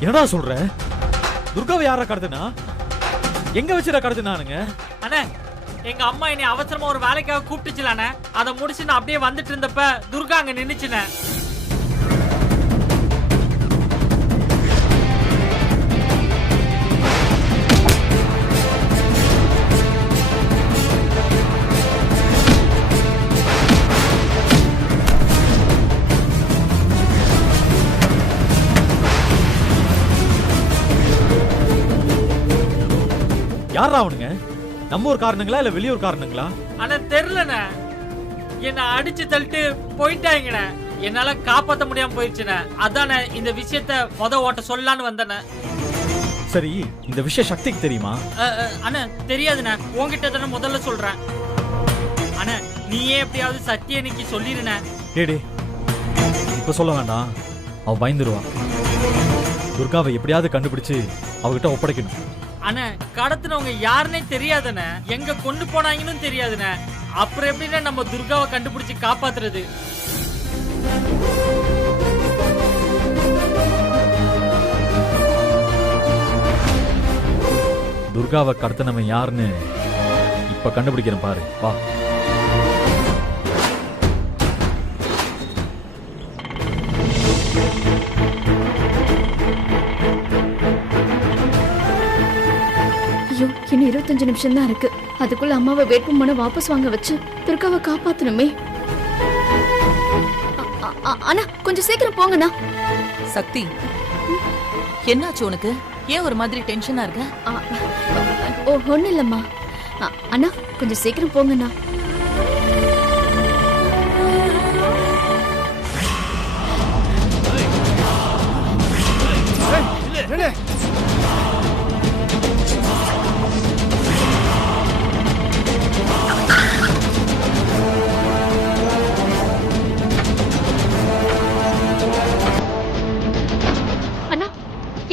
என்னடா சொல்ற? துர்காவை யாரா கடத்துனா? எங்க வச்சுடா கடத்துனானுங்க? அண்ணே, எங்க அம்மா என்னை அவசரமா ஒரு வேலைக்காக கூப்பிட்டுச்சுலானே, அதை முடிச்சு நான் அப்படியே வந்துட்டு இருந்தப்ப துர்கா அங்க நின்னுச்சுனே. யாரா அவனுங்க? நம்ம ஊர் காரணங்களா இல்ல வெளியூர் காரணங்களா? அண்ணா தெரியலண்ணே, என்ன அடிச்சு தள்ளிட்டு போயிட்டாங்கண்ணே. என்னால காப்பாத்த முடியாம போயிடுச்சுண்ணே. அதானே இந்த விஷயத்த ஓட்ட சொல்லலான்னு வந்தேண்ணே. சரி, இந்த விஷயம் சக்திக்கு தெரியுமா? அண்ணா தெரியாதுண்ணே, உன்கிட்ட தானே முதல்ல சொல்றேன். அண்ணா நீயே எப்படியாவது சத்திய இன்னைக்கு சொல்லிருண்ணே. டேடே, இப்ப சொல்ல வேண்டாம், அவ பயந்துருவா. துர்காவை எப்படியாவது கண்டுபிடிச்சு அவகிட்ட ஒப்படைக்கணும். அண்ணா கடத்தினவங்க யாருன்னே தெரியாதுண்ணே, எங்க கொண்டு போனாங்கன்னு தெரியாதுண்ணே. அப்புறம் எப்படின்னா நம்ம துர்காவை கண்டுபிடிச்சு காப்பாத்துறது? துர்காவை கடத்தினவன் யாருன்னு இப்ப கண்டுபிடிக்கிறேன் பாரு, வா. ஐயோ, இன்னும் 25 நிமிஷம் தான் இருக்கு. அதுக்குள்ள அம்மாவை வேட்புமனு வாபஸ் வாங்க வச்சு துர்காவை காப்பாத்தணுமே. அண்ணா கொஞ்சம் சீக்கிரம் போங்கண்ணா. சக்தி, என்னாச்சு உனக்கு? ஏன் ஒரு மாதிரி டென்ஷனா இருக்க? ஓ, ஒண்ணு இல்லம்மா. அண்ணா கொஞ்சம் சீக்கிரம் போங்கண்ணா.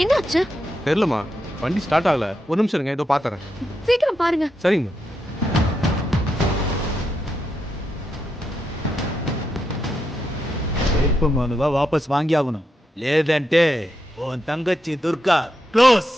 என்னாச்சு? தெரியலமா, வண்டி ஸ்டார்ட் ஆகல. ஒரு நிமிஷம் இருங்க, இதோ பாத்துறேன். சீக்கிரம் பாருங்க. சரிங்க. வேட்புமனுவா வாபஸ் வாங்கி ஆகணும். లేదంటే உன் தங்கச்சி துர்கா க்ளோஸ்.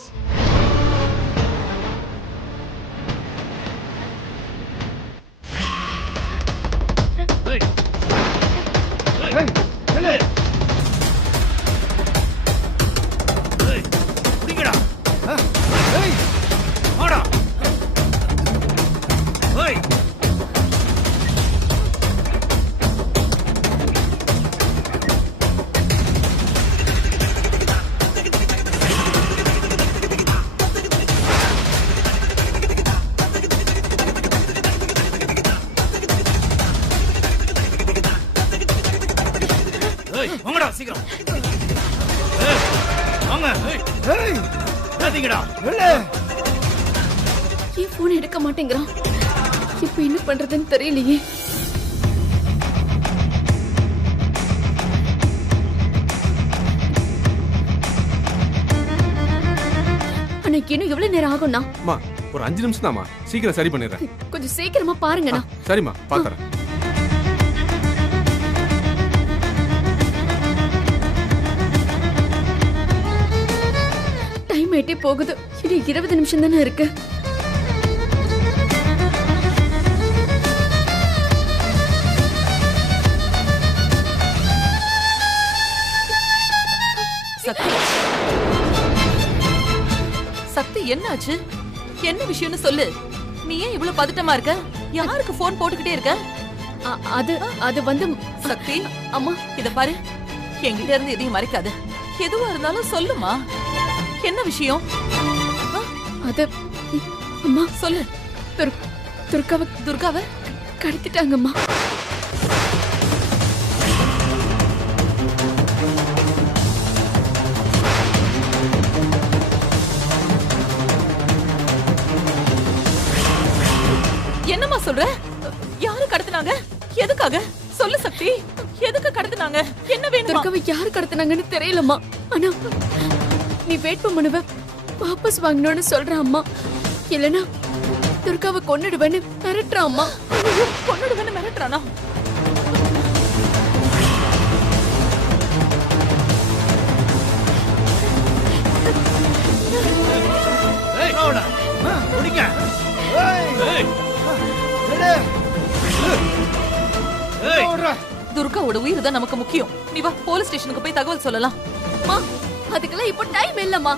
ஏன் போன் எடுக்க மாட்டேங்கிறான்? இப்ப என்ன பண்றதுன்னு தெரியலையே. அன்னைக்கு இன்னும் எவ்வளவு நேரம் ஆகும்னா? ஒரு 5 நிமிஷம் தான்மா, சீக்கிரம் சரி பண்ணிடுறேன். கொஞ்சம் சீக்கிரமா பாருங்கண்ணா. சரிம்மா, பாத்துறேன். டைம் ஆயிட்டே போகுது. இது 20 நிமிஷம் தானே இருக்கு. சக்தி, என்னாச்சு? என்ன விஷயம்னு சொல்லு. நீ ஏன் இவ்வளவு பதட்டமா இருக்க? யாருக்கு போன் போட்டுக்கிட்டே இருக்க? அது வந்து சக்தி, அம்மா இத பாரு, என்கிட்ட இருந்து எதையும் மறைக்காத. எதுவா இருந்தாலும் சொல்லுமா. என்ன விஷயம்? அது அம்மா சொல்லு. துர்காவை கடத்திட்டாங்கம்மா. என்னம்மா சொல்ற? யாரு கடத்தினாங்க? எதுக்காக? சொல்லு சக்தி, எதுக்கு கடத்தினாங்க? என்ன வேணும்? துர்காவை யாரு கடத்தினாங்கன்னு தெரியலம்மா. ஆனா நீ வேட்புமனுவை வாபஸ் வாங்கணும்னு சொல்ற அம்மா. இல்லனா துர்காவை கொன்னுடுவேன்னு மிரட்டுற அம்மா. கொன்னுடுவேன்னு மிரட்டுறானா? விடுங்க. துர்காவோட உயிர் தான் நமக்கு முக்கியம். நீ வா, போலீஸ் ஸ்டேஷனுக்கு போய் தகவல் சொல்லலாம். அம்மா அதுக்கெல்லாம் இப்போ டைம் இல்லம்மா.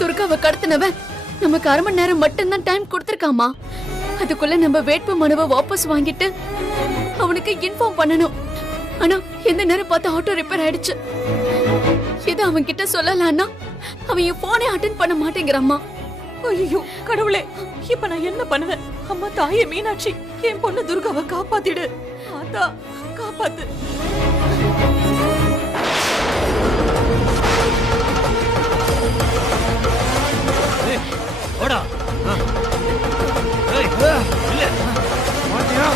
துர்காவை கடத்தினவன் நமக்கு 1/2 மணி நேரம் மட்டும்தான் டைம் கொடுத்திருக்காமா. அதுக்குள்ள நம்ம வேட்பு மனுவை வாபஸ் வாங்கிட்டு அவனுக்கு இன்ஃபார்ம் பண்ணணும். ஆனா எந்த நேரம் பார்த்து ஆட்டோ ரிப்பேர் ஆயிடுச்சு. இதை அவன் கிட்ட சொல்லலான்னா அவன் என் போனே அட்டென்ட் பண்ண மாட்டேங்கிறாம்மா. ஐயோ கடவுளே, இப்ப நான் என்ன பண்ணுவேன்? அம்மா தாயே மீனாட்சி, என் பொண்ணு துர்காவை காப்பாத்திடு. ஆத்தா காப்பாத்து. ஓடா. ஏய் இல்ல மாட்டியா?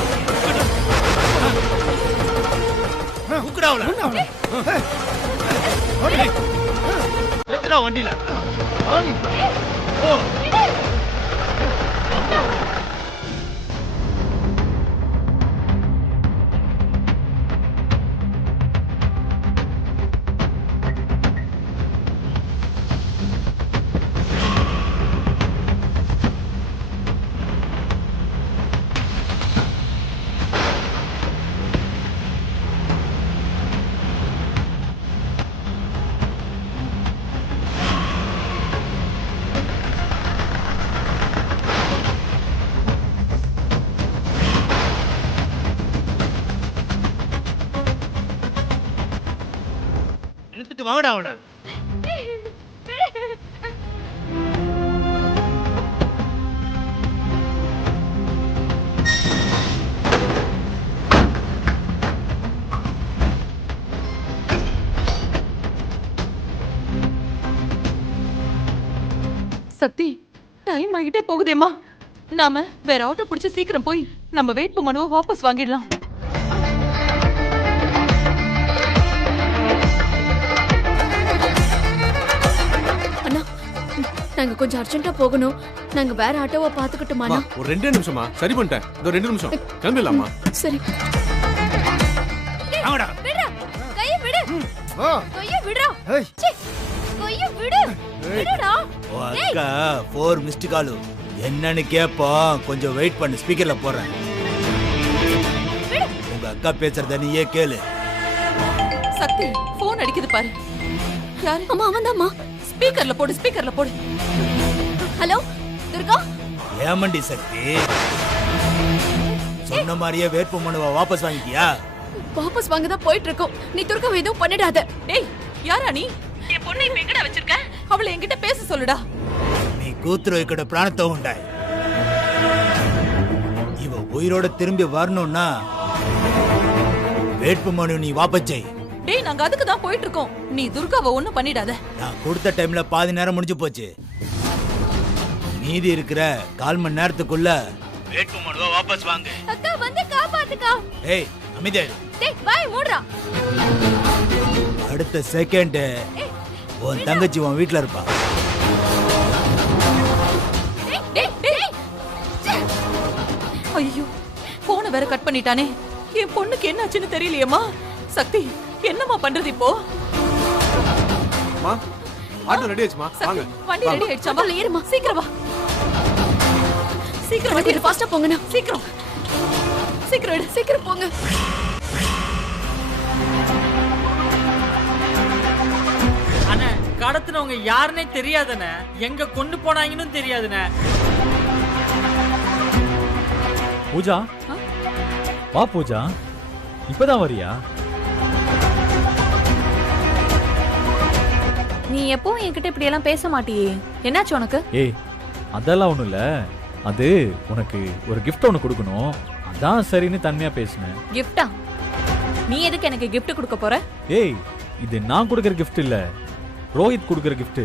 உக்குடாவல. ஓடி. எத்தனை வண்டில? ஓ. எடுத்துட்டு வாங்கடா அவன. சக்தி, டைம் ஆகிட்டே போகுதேம்மா. நாம வேற ஆட்டோ பிடிச்சு சீக்கிரம் போய் நம்ம வேட்பு மனுவை வாபஸ் வாங்கிடலாம். அண்ணா நாங்க கொஞ்சம் அர்ஜென்ட்டா போகணும். நாங்க வேற ஆட்டோவை பாத்துக்கிட்டோமாண்ணா? ஒரு 2 நிமிஷமா சரி பண்ணிட்டேன். இந்த 2 நிமிஷம் கிளம்பிடலாமா? சரி. வாங்கடா. விடுடா. கையை விடு. கையை விடுடா. சீ. கையை விடு. விடுடா. ஓ அக்கா 4 மிஸ்டு கால் என்னன்னு கேப்போம். கொஞ்சம் வெயிட் பண்ணு, ஸ்பீக்கர்ல போடுறேன். உங்க அக்கா பேசுறத நீயே கேளு. சக்தி, போன் அடிக்குது பாரு. யாரு? அம்மா அவன்தாம்மா. ஸ்பீக்கர்ல போடு, ஸ்பீக்கர்ல போடு. ஹலோ துர்கா. ஏமண்டி சக்தி, சொன்ன மாதிரியே வேட்பு மனுவை வாபஸ் வாங்கிட்டியா? வாபஸ் வாங்க தான் போயிட்டு இருக்கோம். நீ துர்காவை எதுவும் பண்ணிடாத. டேய், யாரா நீ? என் பொண்ணை இப்ப எங்கடா வச்சிருக்க? அவளை என்கிட்ட பேச சொல்லுடா. நீ கூத்துரு வைக்கிற பிராணத்தை உண்டாய். இவ உயிரோட திரும்பி வரணும்னா வேட்பு மனு நீ வாபஸ் செய். டேய், நாங்க அதுக்கு தான் போயிட்டு இருக்கோம். நீ துர்காவை ஒண்ணும் பண்ணிடாத. நான் கொடுத்த டைம்ல பாதி நேரம் முடிஞ்சு போச்சு. மீதி இருக்கிற 1/4 மணி நேரத்துக்குள்ள வேட்பு மனுவை வாபஸ் வாங்கு. அக்கா வந்து காப்பாத்துக்கா. ஏய் அமைதியாடு. டேய் வாய் மூடுடா. அடுத்த செகண்ட் உன் தங்கச்சி உன் வீட்டுல இருப்பா. டேய் டேய். ஐயோ, போனை வேற கட் பண்ணிட்டானே. என் பொண்ணுக்கு என்ன ஆச்சுன்னு தெரியலையேம்மா. சக்தி, என்னம்மா பண்றது இப்போ? மா ஆட்டோ ரெடி ஆச்சுமா? வாங்க. வண்டி ரெடி ஆயிடுச்சா? அதுல ஏறுமா. சீக்கிரம் வா. சீக்கிரம் வா. கொஞ்சம் ஃபாஸ்டா போங்கண்ணா. சீக்கிரம் சீக்கிரம் எடு. சீக்கிரம் போங்க. அண்ணா, கடத்தினவங்க யாருன்னே தெரியாதுண்ணே. எங்க கொண்டு போனாங்கன்னு தெரியாதுண்ணே. பூஜா வா. பூஜா இப்பதான் வரியா? நீ எப்பவும் என்கிட்ட இப்படி எல்லாம் பேச மாட்டியே, என்னாச்சு உனக்கு? ஏய் அதெல்லாம் ஒண்ணும் இல்ல. அது உனக்கு ஒரு gift ஒன்னு கொடுக்கணும். அதான் சரின்னு தன்மையா பேசினேன். கிஃப்டா? நீ எதுக்கு எனக்கு gift கொடுக்க போற? ஏய் இது நான் கொடுக்கிற gift இல்ல, ரோஹித் கொடுக்கிற gift.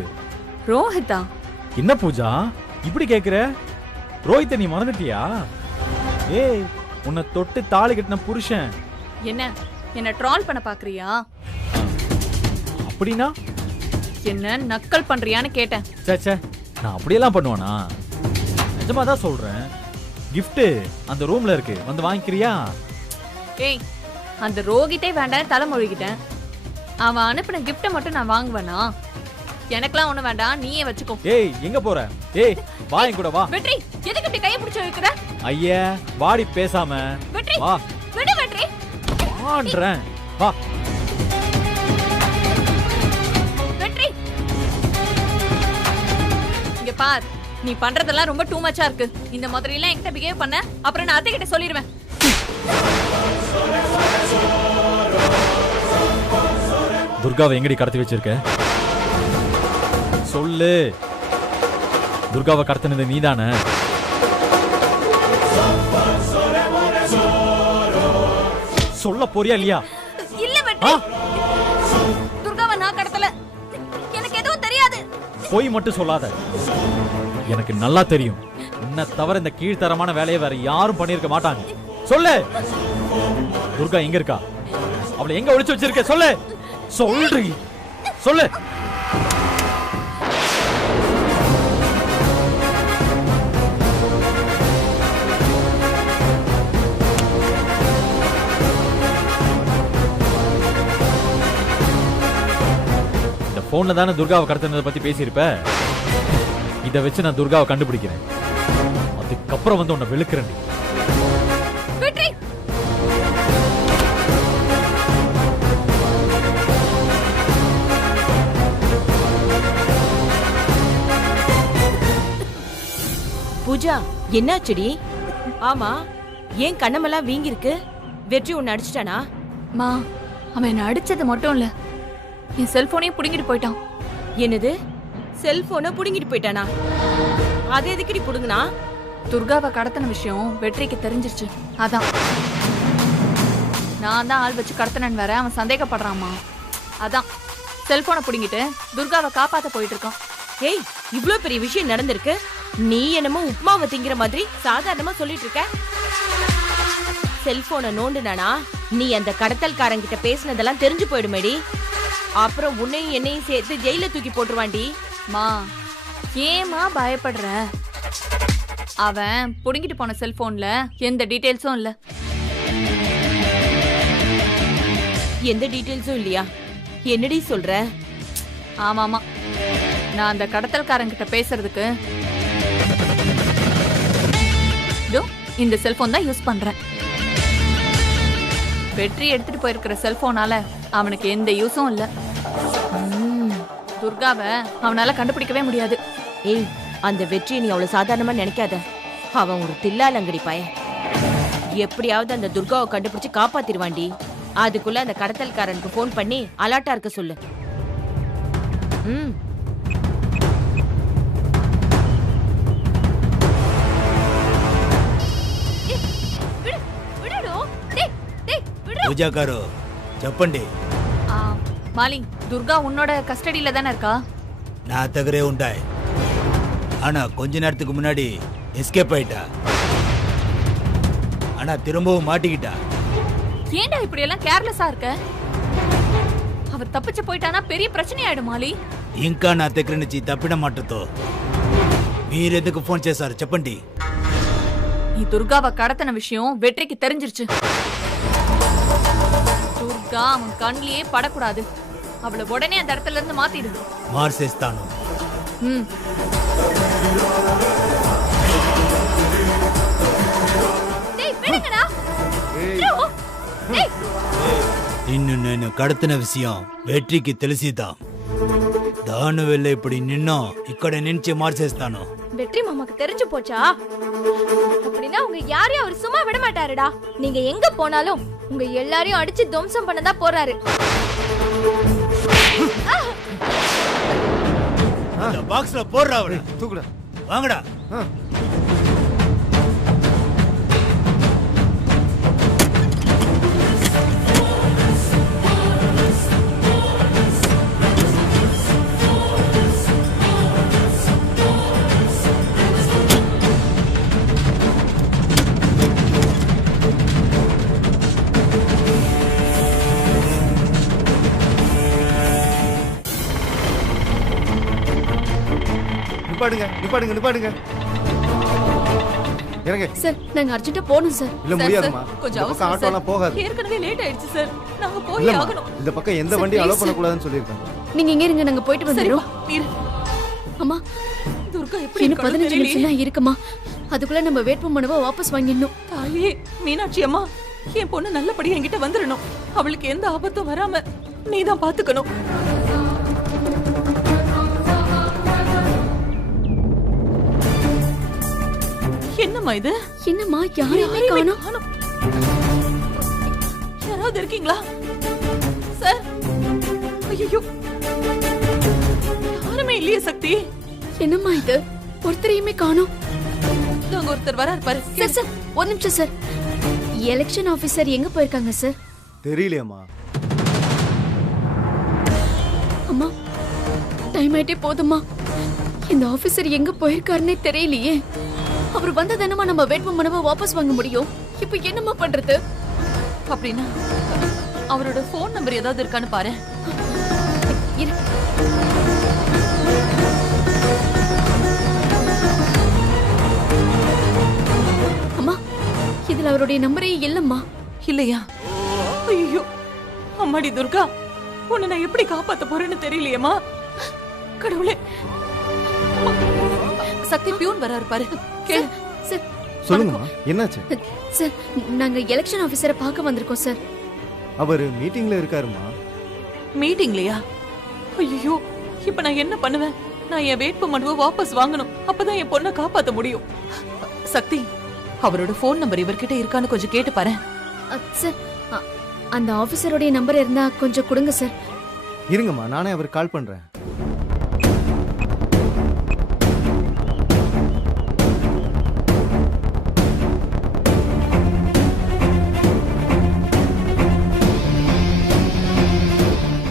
ரோஹிதா? என்ன பூஜா இப்படி கேக்குற? ரோஹித்தை நீ மறந்துட்டியா? ஏய் உன்னை தொட்டு தாலி கட்டின புருஷன். என்ன ட்ரால் பண்ண பாக்குறியா? அப்படின்னா என்ன நக்கல் பண்றியான்னு கேட்டேன். சே நான் அப்படியெல்லாம் பண்ணுவானா? நிஜமா தான் சொல்றேன். gift அந்த ரூம்ல இருக்கு, வந்து வாங்கிக்கிறியா? ஏய், அந்த ரோகிட்டே வேண்டாம் தலைமொழிகிட்டேன். அவன் அனுப்பின கிஃப்ட மட்டும் நான் வாங்குவேனா? எனக்கெல்லாம் ஒண்ணு வேண்டாம், நீயே வச்சுக்கோ. ஏய் எங்க போற? ஏய் வா என் கூட வா. வெற்றி, எதுக்கு இப்படி கையை பிடிச்சு வைக்கிற? ஐயா வாடி பேசாம. வெற்றி, வா விடு வெற்றி. வான்றேன். வா. வெற்றி, இங்க பார், நீ பண்றதெல்லாம் ரொம்ப டூ மச்சா இருக்கு. இந்த மாதிரி எல்லாம் என்கிட்ட பிஹேவ் பண்ண அப்புறம் நான் அத்தை கிட்ட சொல்லிடுவேன். துர்காவை எங்கடி கடத்தி வச்சிருக்க? சொல்லு. துர்காவை கடத்தினது நீதானே? சொல்ல போறியா இல்லையா? இல்ல வெற்றி, துர்காவை நான் கடத்தல. எனக்கு எதுவும் தெரியாது. போய் மட்டும் சொல்லாத. எனக்கு நல்லா தெரியும். உன்னை தவிர இந்த கீழ்த்தரமான வேலையை வேற யாரும் பண்ணிருக்க மாட்டாங்க. சொல்லு. துர்கா எங்க இருக்கா? அவளை எங்க ஒளிச்சு வச்சிருக்க? சொல்லு. சொல்றீ. சொல்லு. இந்த போன்ல தானே துர்காவை கடத்தினதை பத்தி பேசியிருப்ப. இதை வச்சு நான் துர்காவை கண்டுபிடிக்கிறேன். அதுக்கப்புறம் வந்து உன்னை வெளுக்கிறேன். வெற்றி, பூஜா என்னாச்சுடி? ஆமா, ஏன் கண்ணமெல்லாம் வீங்கி இருக்கு? வெற்றி உன்னை அடிச்சிட்டானா? மா, அவன் என்ன அடிச்சது மட்டும் இல்ல, என் செல்போனையும் புடுங்கிட்டு போயிட்டான். என்னது, செல்போனை புடுங்கிட்டு போயிட்டானா? அது எதுக்குடி புடுங்கினா? துர்காவை கடத்தின விஷயம் வெற்றிக்கு தெரிஞ்சிருச்சு. அதான் நான் தான் ஆள் வச்சு கடத்தினேன்னு வேற அவன் சந்தேகப்படுறான்மா. அதான் செல்போனை புடுங்கிட்டு துர்காவை காப்பாத்த போயிட்டு இருக்கான். ஏய், இவ்ளோ பெரிய விஷயம் நடந்திருக்கு, நீ என்னமோ உப்மாவை திங்கிற மாதிரி சாதாரணமா சொல்லிட்டு இருக்க. செல்போனை நோண்டுனானா நீ அந்த கடத்தல்காரங்கிட்ட பேசினதெல்லாம் தெரிஞ்சு போயிடுமேடி. அப்புறம் உன்னையும் என்னையும் சேர்த்து ஜெயில தூக்கி போட்டுருவாண்டி. மா, ஏமா பயப்படுற? அவன் புடுங்கிட்டு போன செல்போன்ல எந்த டீடைல்ஸும் இல்ல. எந்த டீடைல்ஸும் இல்லையா? என்னடி சொல்ற? ஆமாமா, நான் அந்த கடத்தல்காரங்கிட்ட பேசுறதுக்கு இந்த செல்போன் தான் யூஸ் பண்றேன். வெற்றி எடுத்துட்டு போயிருக்கிற செல்போனால அவனுக்கு எந்த யூஸும் இல்ல. துர்காவை அவனால கண்டுபிடிக்கவே முடியாது. ஏய், அந்த வெற்றியை நீ அவ்வளவு சாதாரணமா நினைக்காத. அவன் ஒரு தில்லாலங்கடி பையன். எப்படியாவது அந்த துர்காவை கண்டுபிடிச்சு காப்பாத்திருவாண்டி. அதுக்குள்ள அந்த கடத்தல்காரனுக்கு போன் பண்ணி அலர்ட்டா இருக்க சொல்லு. పూజా గారు చెప్పండి. மாலி, துர்கா உன்னோட கஸ்டடியில தானே இருக்கா? నా దగ్గరే ఉంటాయి. ஆனா கொஞ்ச நேரத்துக்கு முன்னாடி எஸ்கேப் ஆயிட்டா. ஆனா திரும்பவும் மாட்டிக்கிட்டா. ஏன்டா இப்படி எல்லாம் கேர்லெஸ்ஸா இருக்க? அவ தப்பிச்சு போயிட்டானா பெரிய பிரச்சனை ஆயிடும் மாலி. ఇంకా నా దగ్గర నుంచి తప్పిన మాటతో మీరెందుకు ఫోన్ చేశారు చెప్పండి. நீ துர்காவை கடத்தின விஷயம் வெற்றிக்கு தெரிஞ்சிருச்சு. துர்கா அவன் கண்ணிலேயே படக்கூடாது. அவளை உடனே அந்த இடத்துல இருந்து மாத்திடு. మార్చేస్తాను. నిన్ను నేను కడుతున్న విషయం వెట్రికి తెలిసిదా? దాని వెళ్ళ ఇప్పుడు నిన్ను ఇక్కడ నుంచి మార్చేస్తాను. வெற்றி மாமாக்கு தெரிஞ்சு போச்சா? அப்படின்னா உங்க யாரையும் அவர் சும்மா விட மாட்டாருடா. நீங்க எங்க போனாலும் உங்க எல்லாரையும் அடிச்சு துவம்சம் பண்ணதா போறாரு. அந்த பாக்ஸ்ல போடுறா அவரை. தூக்குடா. வாங்கடா. நிப்பாடுங்க நிப்பாடுங்க நிப்பாடுங்க. இறங்க. சார், நாங்க அர்ஜென்ட்டா போகணும் சார். இல்ல முடியாதுமா. கொஞ்சம் இந்த பக்கம் ஆட்டோலாம் போகாது. ஏற்கனவே லேட் ஆயிடுச்சு சார். நாங்க போய் இல்லம்மா, ஆகணும். இந்த பக்கம் எந்த சார், வண்டி அலோ please, பண்ணக்கூடாதுன்னு சொல்லியிருக்காங்க. நீங்க இங்க இருங்க, நாங்க போயிட்டு சரிப்பா, வந்துடுறோம். நீ இரு. அம்மா துர்கா எப்படி இன்னும் இருக்காளோ 15 தெரியலையே. நிமிஷம் தான் இருக்குமா. அதுக்குள்ள நம்ம வேட்புமனுவை வாபஸ் வாங்கிடணும். தாயே மீனாட்சி அம்மா, என் பொண்ணு நல்லபடியா என்கிட்ட வந்துடணும். அவளுக்கு எந்த ஆபத்தும் வராம நீதான் பாத்துக்கணும். என்னம்மா இது? என்னம்மா யாரையுமே காணோம். யாராவது இருக்கீங்களா சார்? ஐயோ, யாருமே இல்லையே சக்தி. என்னம்மா இது, ஒருத்தரையுமே காணோம். அங்க ஒருத்தர் வராரு பாரு. சார் சார், ஒரு நிமிஷம் சார். எலெக்ஷன் ஆபீசர் எங்க போயிருக்காங்க சார்? தெரியலையம்மா. அம்மா, டைம் ஆயிட்டே போதுமா. இந்த ஆபீசர் எங்க போயிருக்காருன்னே தெரியலையே. அவர் வந்த தானமா நம்ம வேட்புமனுவை வாபஸ் வாங்க முடியும். இப்ப என்னம்மா பண்றது? அப்படின்னா அவரோட போன் நம்பர் ஏதாவது இருக்கான்னு பாரு. இரு. அம்மா, இதுல அவருடைய நம்பரே இல்லம்மா. இல்லையா? ஐயோ, அம்மாடி துர்கா, உன்னை நான் எப்படி காப்பாத்த போறேன்னு தெரியலையேம்மா. கடவுளே. சக்தி பியூன் வராரு பாரு. கேளு. சார் சொல்லுங்கம்மா, என்னாச்சு? சார், நாங்க எலெக்ஷன் ஆபீசரை பார்க்க வந்திருக்கோம் சார். அவர் மீட்டிங்ல இருக்காருமா. மீட்டிங்லையா? ஐயோ, இப்ப நான் என்ன பண்ணுவேன்? நான் என் வேட்பு மனுவை வாபஸ் வாங்கணும். அப்பதான் என் பொண்ணை காப்பாத்த முடியும். சக்தி, அவரோட போன் நம்பர் இவர்கிட்ட இருக்கான்னு கொஞ்சம் கேட்டு பாரு. சார், அந்த ஆபீசருடைய நம்பர் இருந்தா கொஞ்சம் கொடுங்க சார். இருங்கம்மா, நானே அவர் கால் பண்றேன்.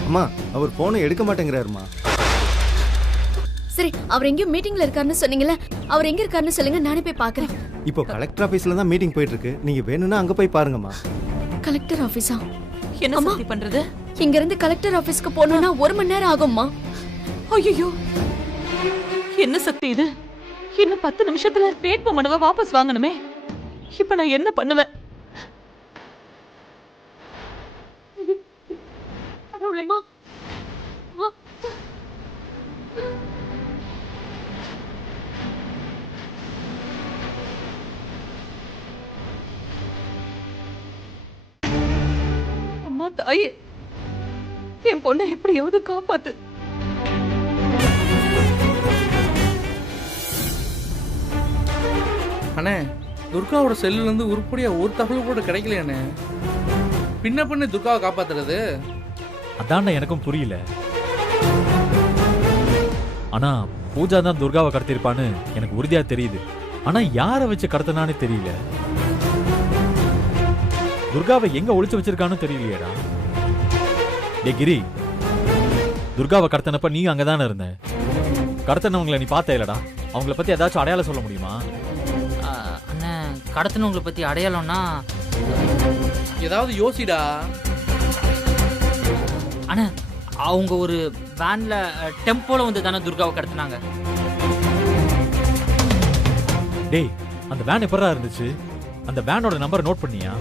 அம்மா, அவர் போனை எடுக்க மாட்டேங்கிறாருமா. சரி, அவர் எங்கேயும் மீட்டிங்ல இருக்காருன்னு சொன்னீங்கல்ல, அவர் எங்க இருக்காருன்னு சொல்லுங்க, நானே போய் பாக்குறேன். இப்போ கலெக்டர் ஆபீஸ்ல தான் மீட்டிங் போயிட்டு இருக்கு. நீங்க வேணும்னா அங்க போய் பாருங்கம்மா. கலெக்டர் ஆபீஸா? என்ன சக்தி பண்றது? இங்க இருந்து கலெக்டர் ஆபீஸ்க்கு போகணும்னா 1 மணி நேரம் ஆகும்மா. ஐயோ, என்ன சக்தி இது? இன்னும் 10 நிமிஷத்துல வேட்பு மனுவை வாபஸ் வாங்கணுமே. இப்ப நான் என்ன பண்ணுவேன்? கடவுளேம்மா. அம்மா தாயே, என் பொண்ணை எப்படியாவது காப்பாத்து. அண்ணே, துர்காவோட செல்லுல இருந்து உருப்படியா ஒரு தகவல் கூட கிடைக்கலையாண்ணே. பின்ன துர்காவை காப்பாத்துறது அதான்டா எனக்கும் புரியல. ஆனா பூஜா தான் துர்காவை கடத்திருப்பான்னு எனக்கு உறுதியா தெரியுது. ஆனா யாரை வச்சு கடத்தினான்னு தெரியல. துர்காவை எங்க ஒளிச்சு வச்சிருக்கான்னு தெரியலையேடா. டே கிரி, துர்காவை கடத்தினப்ப நீ அங்கதானே இருந்த. கடத்தினவங்களை நீ பார்த்த இல்லடா. அவங்கள பத்தி ஏதாச்சும் அடையாளம் சொல்ல முடியுமா? அண்ணா, கடத்தினவங்களை பத்தி அடையாளம்னா ஏதாவது யோசிடா. அண்ணா, அவங்க ஒரு வேன்ல டெம்போல வந்து தானே துர்காவை கடத்தினாங்க. டேய், அந்த வேன் எப்படா இருந்துச்சு? அந்த வேனோட நம்பர் நோட் பண்ணியா?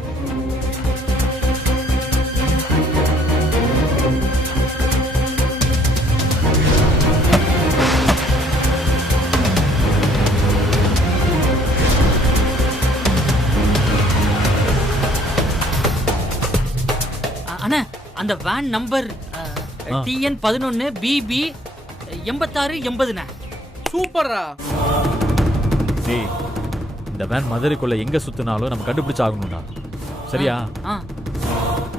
அண்ணா, அந்த வேன் நம்பர் TN 11 BB 8680. சூப்பர்ரா. டேய், இந்த வேன் மதுரைக்குள்ள எங்க சுத்தினாலும் நம்ம கண்டுபிடிச்சு ஆகணும்டா. சரியா?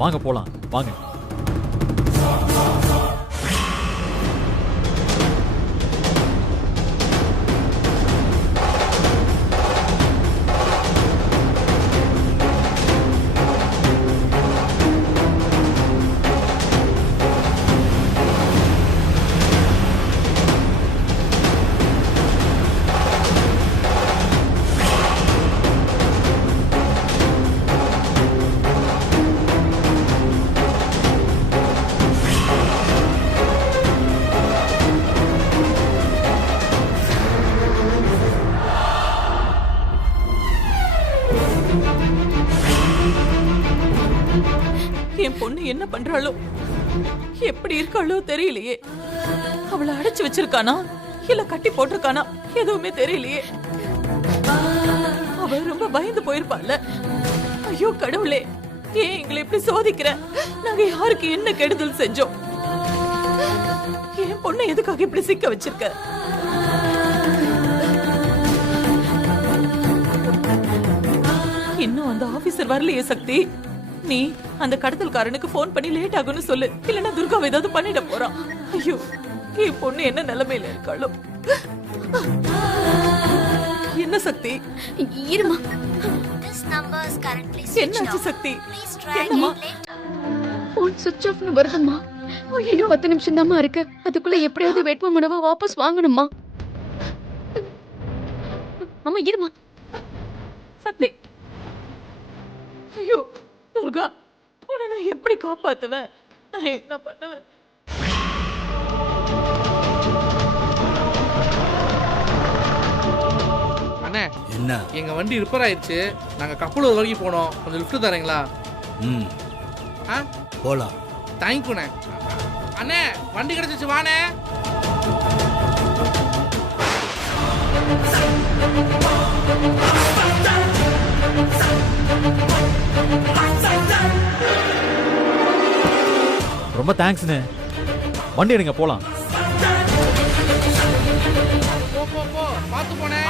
வாங்க போலாம், வாங்க. என் பொண்ணு என்ன பண்றாளோ எப்படி இருக்காளோ தெரியலையே. அவளை அடைச்சு வச்சிருக்கானா இல்ல கட்டி போட்டிருக்கானா எதுவுமே தெரியலையே. அவ ரொம்ப பயந்து போயிருப்பாள்ல. ஐயோ கடவுளே, ஏன் எங்களை இப்படி சோதிக்கிற? நாங்க யாருக்கு என்ன கெடுதல் செஞ்சோம்? என் பொண்ணை எதுக்காக இப்படி சிக்க வச்சிருக்க? இன்னும் அந்த ஆபீசர் வரலையே சக்தி. நீ அந்த கடத்தல்காரனுக்கு போன் பண்ணி லேட் ஆகும்னு சொல்லு, இல்லன்னா துர்காவை ஏதாவது பண்ணிட போறான். ஐயோ, என் பொண்ணு என்ன நிலைமையில இருக்காளோ? என்ன சக்தி? இருமா. என்னாச்சு சக்தி? என்னம்மா? போன் சுவிட்ச் ஆஃப்னு வருதும்மா. ஐயோ 10 நிமிஷம் தாம்மா இருக்கு. அதுக்குள்ள எப்படியாவது வேட்புமனுவை வாபஸ் வாங்கணுமா? அம்மா இருமா. சக்தி, ஐயோ துர்கா, உன்னை நான் எப்படி காப்பாத்துவேன்? நான் என்ன பண்ணுவேன்? அண்ணே, என்ன? எங்க வண்டி ரிப்பேர் ஆயிடுச்சு. நாங்க கப்பலூர் வரைக்கும் போனோம். கொஞ்சம் லிஃப்ட் தரீங்களா? போலாம். தேங்க்யூண்ணே. அண்ணே, வண்டி கிடைச்சிச்சு, வாண்ணே. ரொம்ப தேங்க்ஸ்ண்ணே. வண்டி எடுங்க போலாம். போ போ போ, பார்த்து போனே.